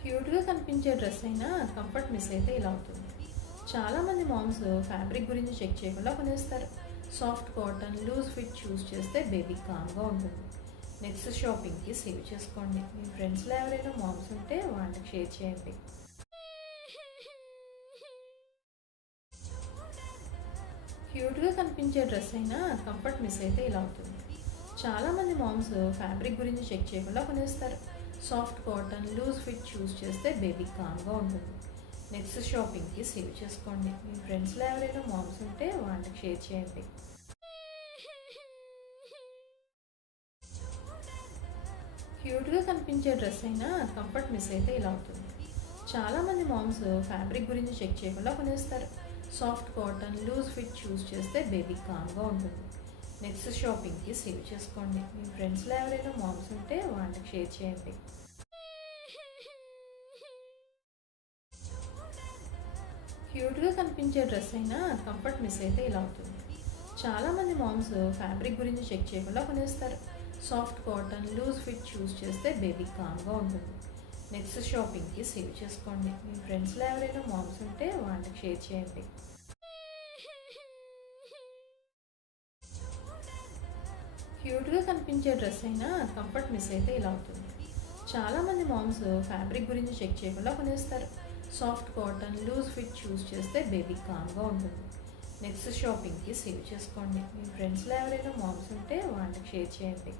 క్యూట్‌గా కనిపించే డ్రెస్ అయినా కంఫర్ట్ మిస్ అయితే ఇలా అవుతుంది. చాలామంది మామ్స్ ఫ్యాబ్రిక్ గురించి చెక్ చేయకుండా కొనేస్తారు. సాఫ్ట్ కాటన్, లూజ్ ఫిట్ చూస్ చేస్తే బేబీ కామ్‌గా ఉంటుంది. నెక్స్ట్ షాపింగ్‌కి సేవ్ చేసుకోండి. మీ ఫ్రెండ్స్‌లో ఎవరైనా మామ్స్ ఉంటే వాళ్ళకి షేర్ చేయండి. క్యూట్‌గా కనిపించే డ్రెస్ అయినా కంఫర్ట్ మిస్ అయితే ఇలా అవుతుంది. చాలామంది మామ్స్ ఫ్యాబ్రిక్ గురించి చెక్ చేయకుండా కొనేస్తారు. సాఫ్ట్ కాటన్, లూజ్ ఫిట్ చూస్ చేస్తే బేబీ కామ్‌గా ఉంటుంది. నెక్స్ట్ షాపింగ్‌కి సేవ్ చేసుకోండి. మీ ఫ్రెండ్స్‌లో ఎవరైనా మామ్స్ ఉంటే వాళ్ళకి షేర్ చేయండి. క్యూట్‌గా కనిపించే డ్రెస్ అయినా కంఫర్ట్ మిస్ అయితే ఇలా అవుతుంది. చాలామంది మామ్స్ ఫ్యాబ్రిక్ గురించి చెక్ చేయకుండా కొనేస్తారు. సాఫ్ట్ కాటన్, లూజ్ ఫిట్ చూస్ చేస్తే బేబీ కామ్‌గా ఉంటుంది. నెక్స్ట్ షాపింగ్‌కి సేవ్ చేసుకోండి. మీ ఫ్రెండ్స్‌లో ఎవరైనా మామ్స్ ఉంటే వాళ్ళకి షేర్ చేయండి. క్యూట్‌గా కనిపించే డ్రెస్ అయినా కంఫర్ట్ మిస్ అయితే ఇలా అవుతుంది. చాలామంది మామ్స్ ఫ్యాబ్రిక్ గురించి చెక్ చేయకుండా కొనేస్తారు. సాఫ్ట్ కాటన్, లూజ్ ఫిట్ చూస్ చేస్తే బేబీ కామ్‌గా ఉంటుంది. నెక్స్ట్ షాపింగ్‌కి సేవ్ చేసుకోండి. మీ ఫ్రెండ్స్‌లో ఎవరైనా మామ్స్ ఉంటే వాళ్ళకి షేర్ చేయండి. క్యూట్‌గా కనిపించే డ్రెస్ అయినా కంఫర్ట్ మిస్ అయితే ఇలా అవుతుంది. చాలామంది మామ్స్ ఫ్యాబ్రిక్ గురించి చెక్ చేయకుండా కొనేస్తారు. సాఫ్ట్ కాటన్, లూజ్ ఫిట్ చూస్ చేస్తే బేబీ కామ్‌గా ఉంటుంది. నెక్స్ట్ షాపింగ్‌కి సేవ్ చేసుకోండి. మీ ఫ్రెండ్స్‌లో ఎవరైనా మామ్స్ ఉంటే వాళ్ళకి షేర్ చేయండి.